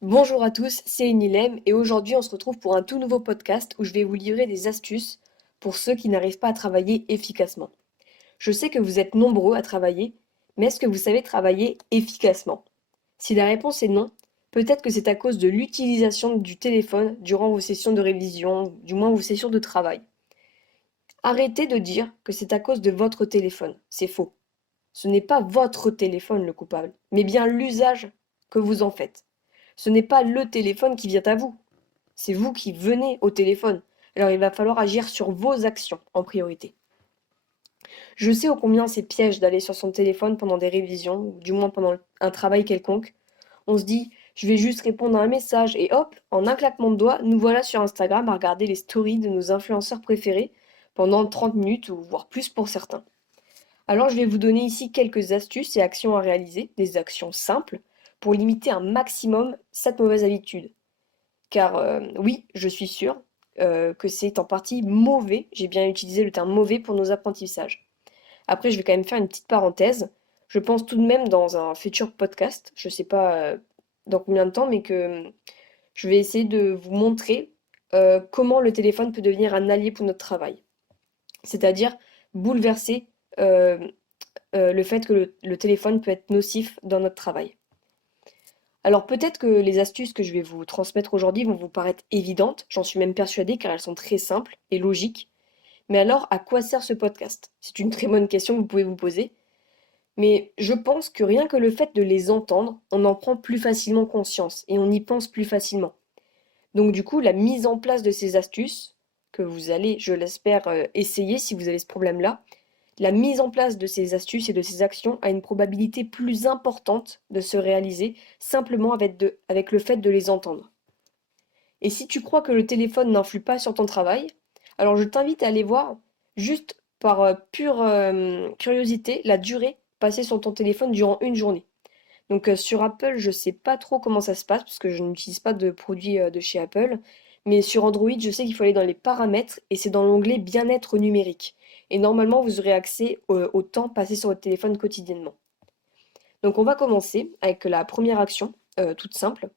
Bonjour à tous, c'est Enilem et aujourd'hui on se retrouve pour un tout nouveau podcast où je vais vous livrer des astuces pour ceux qui n'arrivent pas à travailler efficacement. Je sais que vous êtes nombreux à travailler, mais est-ce que vous savez travailler efficacement? Si la réponse est non, peut-être que c'est à cause de l'utilisation du téléphone durant vos sessions de révision, ou du moins vos sessions de travail. Arrêtez de dire que c'est à cause de votre téléphone, c'est faux. Ce n'est pas votre téléphone le coupable, mais bien l'usage que vous en faites. Ce n'est pas le téléphone qui vient à vous, c'est vous qui venez au téléphone. Alors il va falloir agir sur vos actions en priorité. Je sais ô combien c'est piège d'aller sur son téléphone pendant des révisions, ou du moins pendant un travail quelconque. On se dit, je vais juste répondre à un message et hop, en un claquement de doigts, nous voilà sur Instagram à regarder les stories de nos influenceurs préférés pendant 30 minutes ou voire plus pour certains. Alors je vais vous donner ici quelques astuces et actions à réaliser, des actions simples, pour limiter un maximum cette mauvaise habitude. Car oui, je suis sûre que c'est en partie mauvais, j'ai bien utilisé le terme mauvais pour nos apprentissages. Après, je vais quand même faire une petite parenthèse. Je pense tout de même dans un futur podcast, je ne sais pas dans combien de temps, mais que je vais essayer de vous montrer comment le téléphone peut devenir un allié pour notre travail. C'est-à-dire bouleverser euh, le fait que le téléphone peut être nocif dans notre travail. Alors peut-être que les astuces que je vais vous transmettre aujourd'hui vont vous paraître évidentes, j'en suis même persuadée car elles sont très simples et logiques. Mais alors à quoi sert ce podcast? C'est une très bonne question que vous pouvez vous poser. Mais je pense que rien que le fait de les entendre, on en prend plus facilement conscience et on y pense plus facilement. Donc du coup, la mise en place de ces astuces, que vous allez, je l'espère, essayer si vous avez ce problème-là, la mise en place de ces astuces et de ces actions a une probabilité plus importante de se réaliser simplement avec le fait de les entendre. Et si tu crois que le téléphone n'influe pas sur ton travail, alors je t'invite à aller voir, juste par pure curiosité, la durée passée sur ton téléphone durant une journée. Donc sur Apple, je sais pas trop comment ça se passe parce que je n'utilise pas de produits de chez Apple, mais sur Android, je sais qu'il faut aller dans les paramètres et c'est dans l'onglet bien-être numérique. Et normalement, vous aurez accès au temps passé sur votre téléphone quotidiennement. Donc on va commencer avec la première action, toute simple.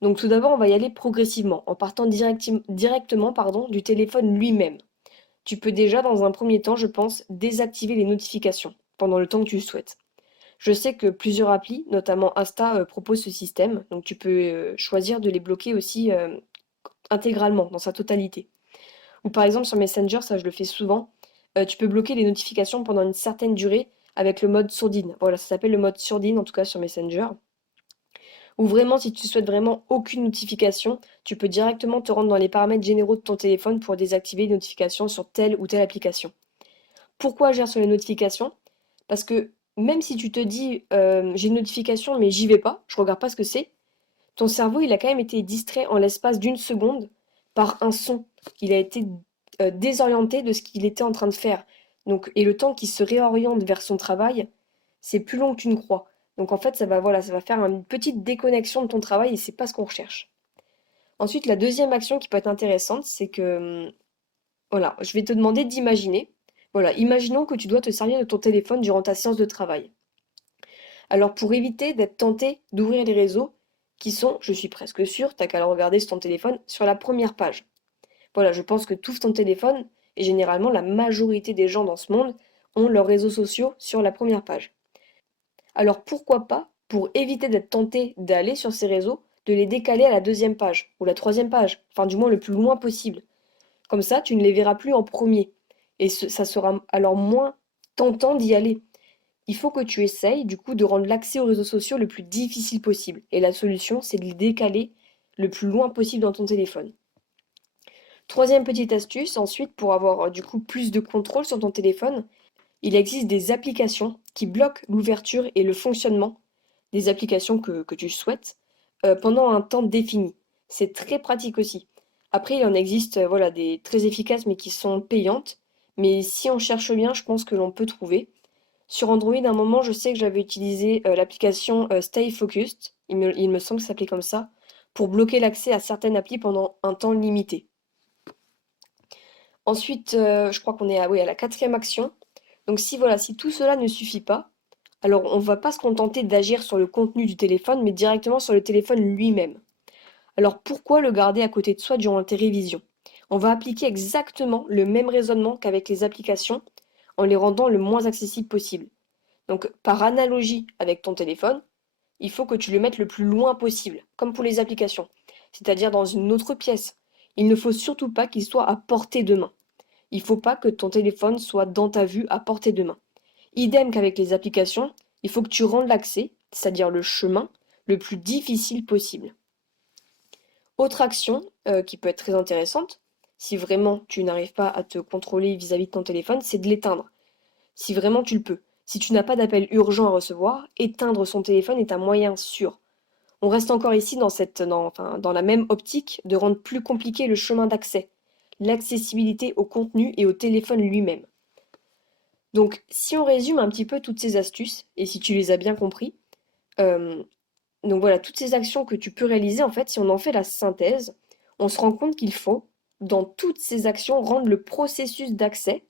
Donc tout d'abord, on va y aller progressivement, en partant directement du téléphone lui-même. Tu peux déjà, dans un premier temps, je pense, désactiver les notifications pendant le temps que tu le souhaites. Je sais que plusieurs applis, notamment Insta, proposent ce système, donc tu peux choisir de les bloquer aussi intégralement, dans sa totalité. Ou par exemple sur Messenger, ça je le fais souvent, tu peux bloquer les notifications pendant une certaine durée avec le mode sourdine. Voilà, ça s'appelle le mode sourdine, en tout cas sur Messenger. Ou vraiment, si tu souhaites vraiment aucune notification, tu peux directement te rendre dans les paramètres généraux de ton téléphone pour désactiver les notifications sur telle ou telle application. Pourquoi agir sur les notifications? Parce que même si tu te dis j'ai une notification mais j'y vais pas, je regarde pas ce que c'est, ton cerveau il a quand même été distrait en l'espace d'une seconde par un son. Il a été désorienté de ce qu'il était en train de faire. Donc, et le temps qu'il se réoriente vers son travail, c'est plus long que tu ne crois. Donc en fait, voilà, ça va faire une petite déconnexion de ton travail et c'est pas ce qu'on recherche. Ensuite, la deuxième action qui peut être intéressante, c'est que voilà, je vais te demander d'imaginer. Voilà, imaginons que tu dois te servir de ton téléphone durant ta séance de travail. Alors pour éviter d'être tenté d'ouvrir les réseaux qui sont, je suis presque sûre, t'as qu'à le regarder sur ton téléphone, sur la première page. Voilà, je pense que tu ouvres ton téléphone et généralement la majorité des gens dans ce monde ont leurs réseaux sociaux sur la première page. Alors pourquoi pas, pour éviter d'être tenté d'aller sur ces réseaux, de les décaler à la deuxième page ou la troisième page, enfin du moins le plus loin possible. Comme ça, tu ne les verras plus en premier et ça sera alors moins tentant d'y aller. Il faut que tu essayes du coup de rendre l'accès aux réseaux sociaux le plus difficile possible. Et la solution, c'est de les décaler le plus loin possible dans ton téléphone. Troisième petite astuce, ensuite, pour avoir du coup plus de contrôle sur ton téléphone, il existe des applications qui bloquent l'ouverture et le fonctionnement des applications que tu souhaites pendant un temps défini. C'est très pratique aussi. Après, il en existe voilà, des très efficaces mais qui sont payantes. Mais si on cherche bien, je pense que l'on peut trouver. Sur Android, à un moment, je sais que j'avais utilisé l'application Stay Focused, il me semble que ça s'appelait comme ça, pour bloquer l'accès à certaines applis pendant un temps limité. Ensuite, je crois qu'on est à, oui, à la quatrième action. Donc si voilà, si tout cela ne suffit pas, Alors, on ne va pas se contenter d'agir sur le contenu du téléphone, mais directement sur le téléphone lui-même. Alors, pourquoi le garder à côté de soi durant tes révisions? On va appliquer exactement le même raisonnement qu'avec les applications en les rendant le moins accessibles possible. Donc, par analogie avec ton téléphone, il faut que tu le mettes le plus loin possible, comme pour les applications, c'est-à-dire dans une autre pièce. Il ne faut surtout pas qu'il soit à portée de main. Il ne faut pas que ton téléphone soit dans ta vue à portée de main. Idem qu'avec les applications, il faut que tu rendes l'accès, c'est-à-dire le chemin, le plus difficile possible. Autre action qui peut être très intéressante, si vraiment tu n'arrives pas à te contrôler vis-à-vis de ton téléphone, c'est de l'éteindre. Si vraiment tu le peux. Si tu n'as pas d'appel urgent à recevoir, éteindre son téléphone est un moyen sûr. On reste encore ici dans la même optique de rendre plus compliqué le chemin d'accès, l'accessibilité au contenu et au téléphone lui-même. Donc, si on résume un petit peu toutes ces astuces, et si tu les as bien compris, euh, donc voilà, toutes ces actions que tu peux réaliser, en fait, si on en fait la synthèse, on se rend compte qu'il faut, dans toutes ces actions, rendre le processus d'accès,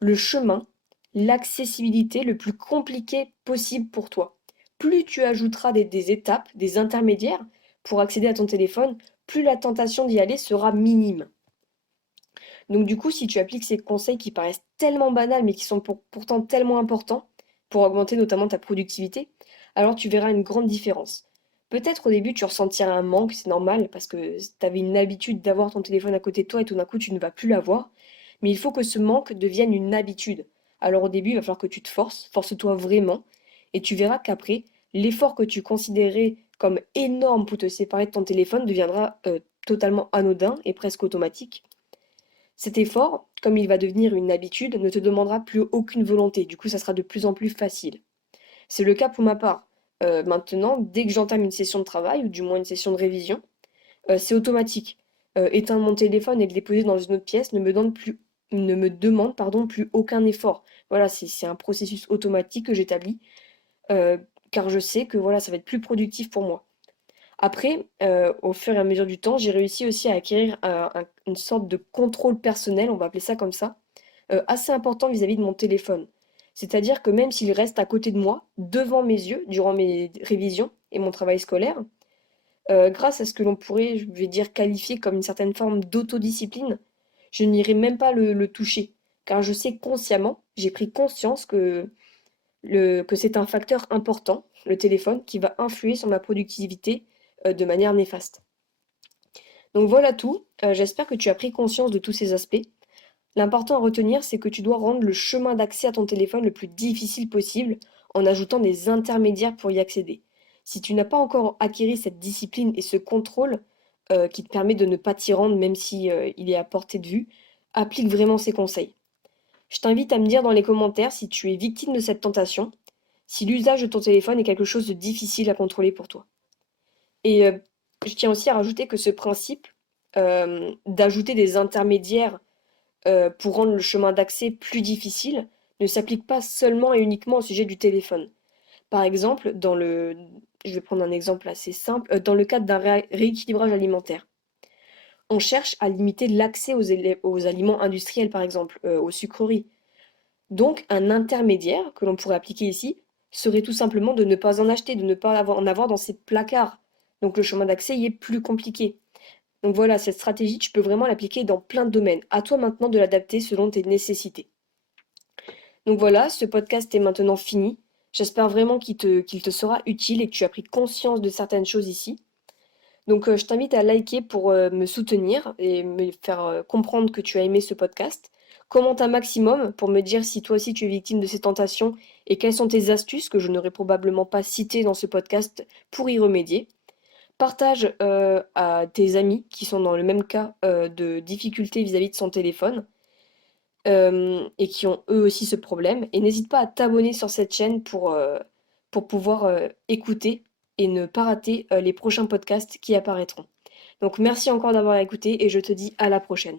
le chemin, l'accessibilité le plus compliqué possible pour toi. Plus tu ajouteras des étapes, des intermédiaires pour accéder à ton téléphone, plus la tentation d'y aller sera minime. Donc du coup, si tu appliques ces conseils qui paraissent tellement banals mais qui sont pourtant tellement importants pour augmenter notamment ta productivité, alors tu verras une grande différence. Peut-être au début tu ressentiras un manque, c'est normal parce que tu avais une habitude d'avoir ton téléphone à côté de toi et tout d'un coup tu ne vas plus l'avoir, mais il faut que ce manque devienne une habitude. Alors au début, il va falloir que tu te forces, force-toi vraiment, et tu verras qu'après, l'effort que tu considérais comme énorme pour te séparer de ton téléphone deviendra totalement anodin et presque automatique. Cet effort, comme il va devenir une habitude, ne te demandera plus aucune volonté, du coup ça sera de plus en plus facile. C'est le cas pour ma part. Maintenant, dès que j'entame une session de travail, ou du moins une session de révision, c'est automatique. Éteindre mon téléphone et le déposer dans une autre pièce ne me demande plus aucun effort. Voilà, c'est un processus automatique que j'établis, euh, car je sais que voilà, ça va être plus productif pour moi. Après, au fur et à mesure du temps, j'ai réussi aussi à acquérir une sorte de contrôle personnel, on va appeler ça comme ça, assez important vis-à-vis de mon téléphone. C'est-à-dire que même s'il reste à côté de moi, devant mes yeux, durant mes révisions et mon travail scolaire, grâce à ce que l'on pourrait, je vais dire, qualifier comme une certaine forme d'autodiscipline, je n'irai même pas le toucher, car je sais consciemment, j'ai pris conscience que c'est un facteur important, le téléphone, qui va influer sur ma productivité de manière néfaste. Donc voilà tout. J'espère que tu as pris conscience de tous ces aspects. L'important à retenir, c'est que tu dois rendre le chemin d'accès à ton téléphone le plus difficile possible en ajoutant des intermédiaires pour y accéder. Si tu n'as pas encore acquis cette discipline et ce contrôle qui te permet de ne pas t'y rendre même si il est à portée de vue, applique vraiment ces conseils. Je t'invite à me dire dans les commentaires si tu es victime de cette tentation, si l'usage de ton téléphone est quelque chose de difficile à contrôler pour toi. Et je tiens aussi à rajouter que ce principe d'ajouter des intermédiaires pour rendre le chemin d'accès plus difficile ne s'applique pas seulement et uniquement au sujet du téléphone. Par exemple, je vais prendre un exemple assez simple, dans le cadre d'un rééquilibrage alimentaire. On cherche à limiter l'accès aux aliments industriels, par exemple, aux sucreries. Donc, un intermédiaire que l'on pourrait appliquer ici serait tout simplement de ne pas en acheter, de ne pas en avoir dans ses placards. Donc, le chemin d'accès y est plus compliqué. Donc voilà, cette stratégie, tu peux vraiment l'appliquer dans plein de domaines. À toi maintenant de l'adapter selon tes nécessités. Donc voilà, ce podcast est maintenant fini. J'espère vraiment qu'il te sera utile et que tu as pris conscience de certaines choses ici. Donc je t'invite à liker pour me soutenir et me faire comprendre que tu as aimé ce podcast. Commente un maximum pour me dire si toi aussi tu es victime de ces tentations et quelles sont tes astuces que je n'aurais probablement pas citées dans ce podcast pour y remédier. Partage à tes amis qui sont dans le même cas de difficulté vis-à-vis de son téléphone et qui ont eux aussi ce problème. Et n'hésite pas à t'abonner sur cette chaîne pour pouvoir écouter et ne pas rater les prochains podcasts qui apparaîtront. Donc merci encore d'avoir écouté et je te dis à la prochaine.